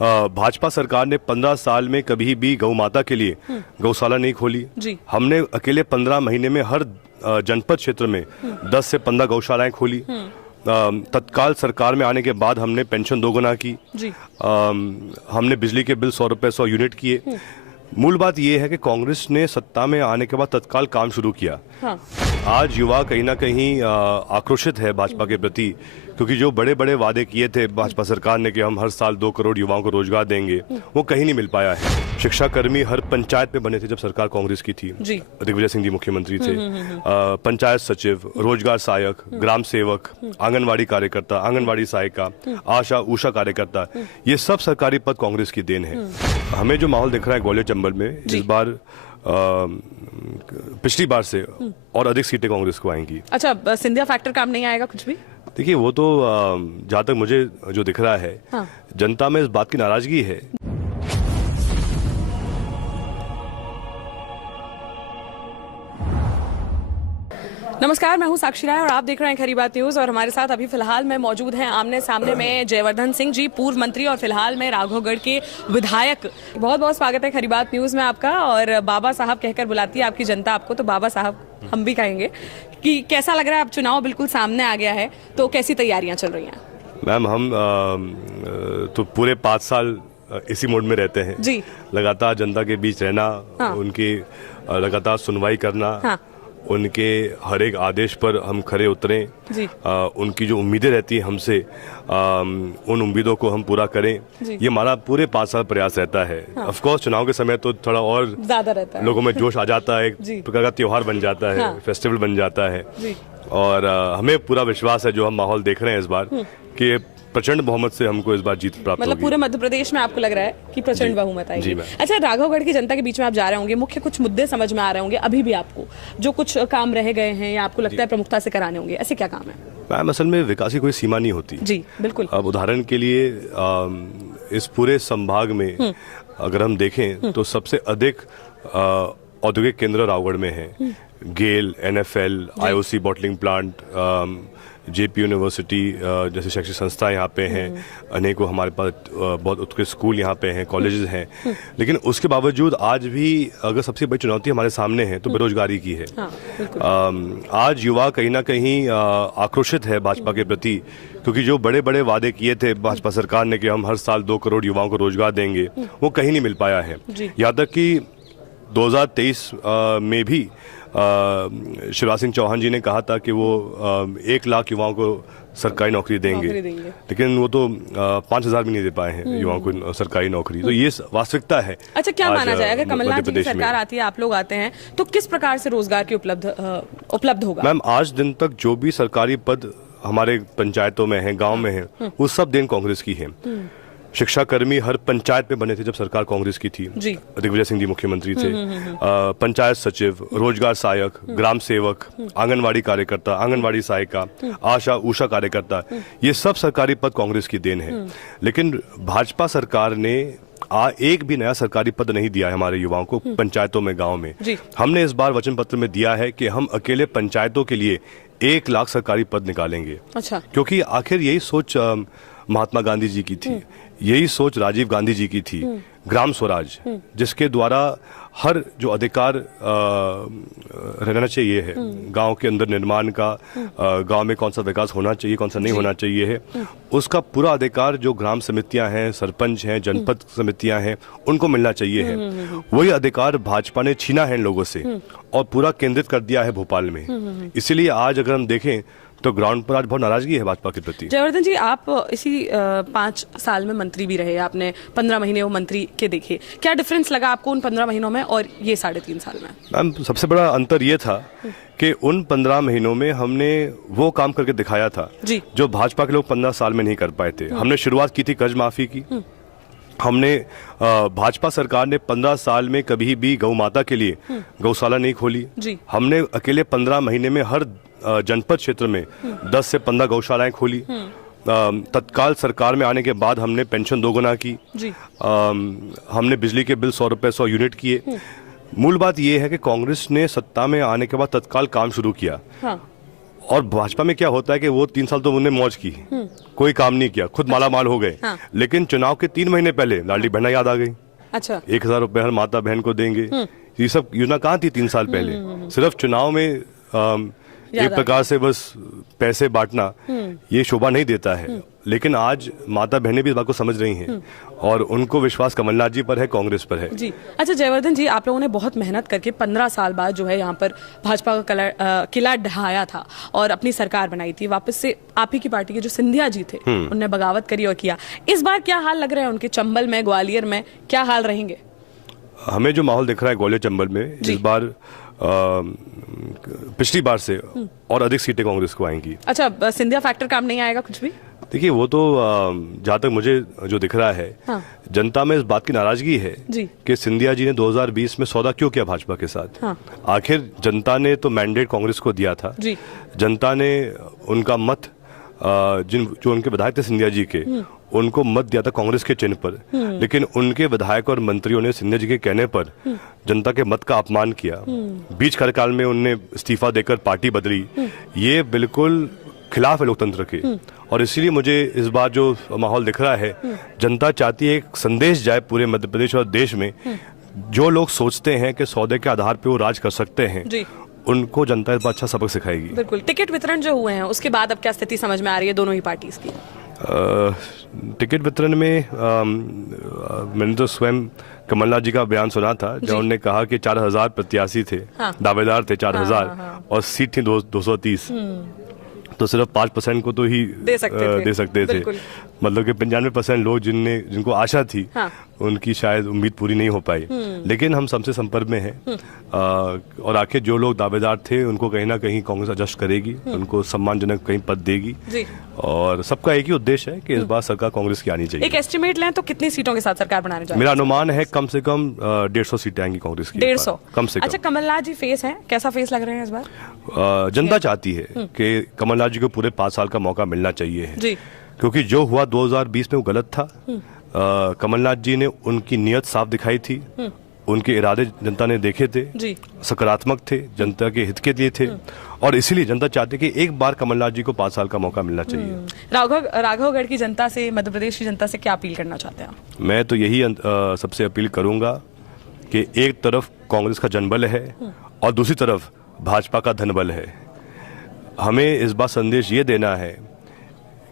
भाजपा सरकार ने 15 साल में कभी भी गौ माता के लिए गौशाला नहीं खोली। हमने अकेले 15 महीने में हर जनपद क्षेत्र में 10 से 15 गौशालाएं खोली। तत्काल सरकार में आने के बाद हमने पेंशन दोगुना की। हमने बिजली के बिल 100 रुपए 100 यूनिट किए। मूल बात यह है कि कांग्रेस ने सत्ता में आने के बाद तत्काल काम शुरू किया। आज युवा कहीं ना कहीं आक्रोशित है भाजपा के प्रति, क्योंकि जो बड़े बड़े वादे किए थे भाजपा सरकार ने कि हम हर साल 2 करोड़ युवाओं को रोजगार देंगे, वो कहीं नहीं मिल पाया है। शिक्षा कर्मी हर पंचायत में बने थे जब सरकार कांग्रेस की थी। दिग्विजय सिंह जी मुख्यमंत्री थे। पंचायत सचिव, रोजगार सहायक, ग्राम सेवक, आंगनवाड़ी कार्यकर्ता, आंगनवाड़ी सहायिका, आशा उषा कार्यकर्ता, ये सब सरकारी पद कांग्रेस की देन है। हमें जो माहौल दिख रहा है ग्वालियर चंबल में, इस बार पिछली बार से और अधिक सीटें कांग्रेस को आएंगी। अच्छा, सिंधिया फैक्टर काम नहीं आएगा कुछ भी? देखिए, वो तो जहाँ तक मुझे जो दिख रहा है, जनता में इस बात की नाराजगी है। नमस्कार, मैं हूं साक्षी राय और आप देख रहे हैं खरी बात न्यूज। और हमारे साथ अभी फिलहाल में मौजूद हैं आमने सामने में जयवर्धन सिंह जी, पूर्व मंत्री और फिलहाल में राघवगढ़ के विधायक। बहुत बहुत स्वागत है खरी बात न्यूज में आपका। और बाबा साहब कहकर बुलाती है आपकी जनता आपको, तो बाबा साहब हम भी कहेंगे कि कैसा लग रहा है? अब चुनाव बिल्कुल सामने आ गया है, तो कैसी तैयारियां चल रही हैं? मैम, हम तो पूरे 5 साल इसी मोड में रहते हैं जी। लगातार जनता के बीच रहना, उनकी लगातार सुनवाई करना, उनके हर एक आदेश पर हम खरे उतरें, उनकी जो उम्मीदें रहती हैं हमसे, उन उम्मीदों को हम पूरा करें, ये हमारा पूरे 5 साल प्रयास रहता है। ऑफ कोर्स चुनाव के समय तो थोड़ा और ज्यादा रहता है, लोगों में जोश आ जाता है, एक प्रकार का त्योहार बन जाता है, फेस्टिवल बन जाता है। और हमें पूरा विश्वास है, जो हम माहौल देख रहे हैं इस बार, कि प्रचंड बहुमत से हमको इस बार जीत प्राप्त होगी। मतलब पूरे मध्य प्रदेश में आपको लग रहा है कि प्रचंड बहुमत आएगी? अच्छा, राघवगढ़ की जनता के बीच में आप जा रहे होंगे, मुख्य कुछ मुद्दे समझ में आ रहे होंगे अभी भी आपको, जो कुछ काम रह गए हैं या आपको लगता है प्रमुखता से कराने होंगे, ऐसे क्या काम है? मैम, असल में विकास की कोई सीमा नहीं होती। जी बिल्कुल। अब उदाहरण के लिए इस पूरे संभाग में अगर हम देखें तो सबसे अधिक औद्योगिक केंद्र रावगढ़ में है। गेल, NFL, IOC bottling plant, JP university जैसे शैक्षिक संस्था यहाँ पे हैं, अनेकों हमारे पास बहुत उत्कृष्ट स्कूल यहाँ पे हैं, कॉलेजेस हैं। लेकिन उसके बावजूद आज भी अगर सबसे बड़ी चुनौती हमारे सामने है तो बेरोजगारी की है। आज युवा कहीं ना कहीं आक्रोशित है भाजपा के प्रति, क्योंकि जो बड़े बड़े वादे किए थे भाजपा सरकार ने कि हम हर साल 2 करोड़ युवाओं को रोजगार देंगे, वो कहीं नहीं मिल पाया है। यहाँ तक कि 2023 में भी शिवराज सिंह चौहान जी ने कहा था कि वो 1 लाख युवाओं को सरकारी नौकरी देंगे, लेकिन वो तो 5,000 भी नहीं दे पाए हैं युवाओं को सरकारी नौकरी। तो ये वास्तविकता है। अच्छा, क्या माना जाए अगर कमलनाथ जी की सरकार आती है, आप लोग आते हैं, तो किस प्रकार से रोजगार की उपलब्ध होगा? मैम, आज दिन तक जो भी सरकारी पद हमारे पंचायतों में है, गाँव में है, वो सब देन कांग्रेस की है। शिक्षा कर्मी हर पंचायत में बने थे जब सरकार कांग्रेस की थी। दिग्विजय सिंह जी मुख्यमंत्री थे। पंचायत सचिव, रोजगार सहायक, ग्राम सेवक, आंगनवाड़ी कार्यकर्ता, आंगनवाड़ी सहायिका, आशा उषा कार्यकर्ता, ये सब सरकारी पद कांग्रेस की देन है। लेकिन भाजपा सरकार ने एक भी नया सरकारी पद नहीं दिया है हमारे युवाओं को पंचायतों में, गाँव में। हमने इस बार वचन पत्र में दिया है कि हम अकेले पंचायतों के लिए 1 लाख सरकारी पद निकालेंगे। अच्छा। क्योंकि आखिर यही सोच महात्मा गांधी जी की थी, यही सोच राजीव गांधी जी की थी, ग्राम स्वराज, जिसके द्वारा हर जो अधिकार रहना चाहिए है गांव के अंदर निर्माण का, गांव में कौन सा विकास होना चाहिए, कौन सा नहीं होना चाहिए है, उसका पूरा अधिकार जो ग्राम समितियां हैं, सरपंच हैं, जनपद समितियां हैं, उनको मिलना चाहिए है। वही अधिकार भाजपा ने छीना है इन लोगों से और पूरा केंद्रित कर दिया है भोपाल में। इसीलिए आज अगर हम देखें तो ग्राउंड पर आज बहुत नाराजगी है भाजपा के प्रति। जयवर्धन जी, आप इसी 5 साल में मंत्री भी रहे, आपने 15 महीने वो मंत्री के देखे, क्या डिफरेंस लगा आपको उन 15 महीनों में और ये 3.5 साल में? मैम, सबसे बड़ा अंतर ये था कि उन 15 महीनों में हमने वो काम करके दिखाया था जो भाजपा के लोग 15 साल में नहीं कर पाए थे। हमने शुरुआत की थी कर्ज माफी की। हमने भाजपा सरकार ने 15 साल में कभी भी गौ माता के लिए गौशाला नहीं खोली। हमने अकेले 15 महीने में हर जनपद क्षेत्र में 10 से 15 गौशालाएं खोली। तत्काल सरकार में आने के बाद हमने पेंशन दोगुना की। हमने बिजली के बिल 100 रुपए 100 यूनिट किए। मूल बात यह है कि कांग्रेस ने सत्ता में आने के बाद तत्काल काम शुरू किया। और भाजपा में क्या होता है कि वो 3 साल तो उन्होंने मौज की, कोई काम नहीं किया, खुद माला माल हो गए। हाँ। लेकिन चुनाव के 3 महीने पहले लाडली बहना याद आ गई। अच्छा, 1000 रुपए हर माता बहन को देंगे। ये सब योजना कहाँ थी 3 साल पहले? सिर्फ चुनाव में एक प्रकार से बस पैसे बांटना ये शोभा नहीं देता है। लेकिन आज माता बहनें भी इस बात को समझ रही हैं और उनको विश्वास कमलनाथ जी पर है, कांग्रेस पर है। जी अच्छा जयवर्धन जी, आप लोगों ने बहुत मेहनत करके 15 साल बाद जो है यहाँ पर भाजपा का किला ढहाया था और अपनी सरकार बनाई थी। वापस से आप ही की पार्टी के जो सिंधिया जी थे उनने बगावत करी और किया। इस बार क्या हाल लग रहा है उनके? चंबल में, ग्वालियर में क्या हाल रहेंगे? हमें जो माहौल दिख रहा है ग्वालियर चंबल में, इस बार पिछली बार से और अधिक सीटें कांग्रेस को आएंगी। अच्छा, सिंधिया फैक्टर काम नहीं आएगा कुछ भी? देखिए, वो तो जहाँ तक मुझे जो दिख रहा है, हाँ। जनता में इस बात की नाराजगी है कि सिंधिया जी ने 2020 में सौदा क्यों किया भाजपा के साथ। हाँ। आखिर जनता ने तो मैंडेट कांग्रेस को दिया था। जनता ने उनका मत जो उनके विधायक थे सिंधिया जी के, उनको मत दिया था कांग्रेस के चिन्ह पर। लेकिन उनके विधायक और मंत्रियों ने सिंधिया जी के कहने पर जनता के मत का अपमान किया। बीच कार्यकाल में उनने इस्तीफा देकर पार्टी बदली। ये बिल्कुल खिलाफ है लोकतंत्र के। और इसीलिए मुझे इस बार जो माहौल दिख रहा है, जनता चाहती है एक संदेश जाए पूरे मध्य प्रदेश और देश में। जो लोग सोचते हैं कि सौदे के आधार पर वो राज कर सकते हैं, उनको जनता इस बार अच्छा सबक सिखाएगी। बिल्कुल। टिकट वितरण जो हुए हैं उसके बाद अब क्या स्थिति समझ में आ रही है दोनों ही पार्टीज की? टिकट वितरण में मैंने तो स्वयं कमलनाथ जी का बयान सुना था, जब उन्होंने कहा कि 4000 प्रत्याशी थे। हाँ। दावेदार थे 4000। और सीट थी 230। तो सिर्फ 5% को तो ही दे सकते थे। मतलब कि 95% लोग जिनको आशा थी, हाँ। उनकी शायद उम्मीद पूरी नहीं हो पाई। लेकिन हम सबसे संपर्क में हैं और आखिर जो लोग दावेदार थे उनको कहीं ना कहीं कांग्रेस एडजस्ट करेगी, उनको सम्मानजनक कहीं पद देगी। और सबका एक ही उद्देश्य है कि इस बार सरकार कांग्रेस की आनी चाहिए। एक एस्टिमेट लें तो कितनी सीटों के साथ सरकार बनाने जा रही है? मेरा अनुमान है कम से कम 150 सीटें आएंगी कांग्रेस की। 150 कम से कम। अच्छा, कमलनाथ जी फेस हैं, कैसा फेस लग रहे हैं इस बार? जनता चाहती है कि कमलनाथ जी को पूरे 5 साल का मौका मिलना चाहिए है, क्योंकि जो हुआ 2020 में वो गलत था। कमलनाथ जी ने उनकी नीयत साफ दिखाई थी, उनके इरादे जनता ने देखे थे, सकारात्मक थे, जनता के हित के लिए थे। और इसीलिए जनता चाहती है कि एक बार कमलनाथ जी को 5 साल का मौका मिलना चाहिए। राघवगढ़ की जनता से, मध्य प्रदेश की जनता से क्या अपील करना चाहते हैं? मैं तो यही सबसे अपील करूंगा कि एक तरफ कांग्रेस का जनबल है और दूसरी तरफ भाजपा का धनबल है। हमें इस बार संदेश ये देना है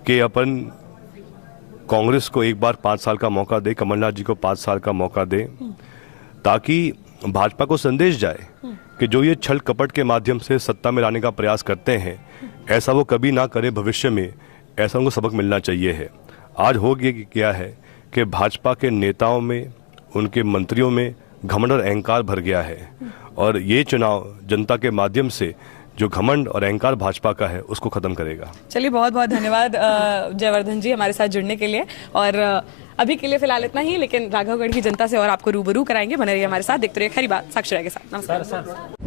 कि अपन कांग्रेस को एक बार 5 साल का मौका दे, कमलनाथ जी को 5 साल का मौका दे, ताकि भाजपा को संदेश जाए कि जो ये छल कपट के माध्यम से सत्ता में लाने का प्रयास करते हैं, ऐसा वो कभी ना करे भविष्य में। ऐसा उनको सबक मिलना चाहिए है। आज हो गया है कि भाजपा के नेताओं में, उनके मंत्रियों में घमंड और अहंकार भर गया है। और ये चुनाव जनता के माध्यम से जो घमंड और अहंकार भाजपा का है उसको खत्म करेगा। चलिए, बहुत बहुत धन्यवाद जयवर्धन जी हमारे साथ जुड़ने के लिए। और अभी के लिए फिलहाल इतना ही, लेकिन राघवगढ़ की जनता से और आपको रूबरू कराएंगे। बने रहिए हमारे साथ, देखते रहिए खरी बात साक्षी राय के साथ। नमस्कार।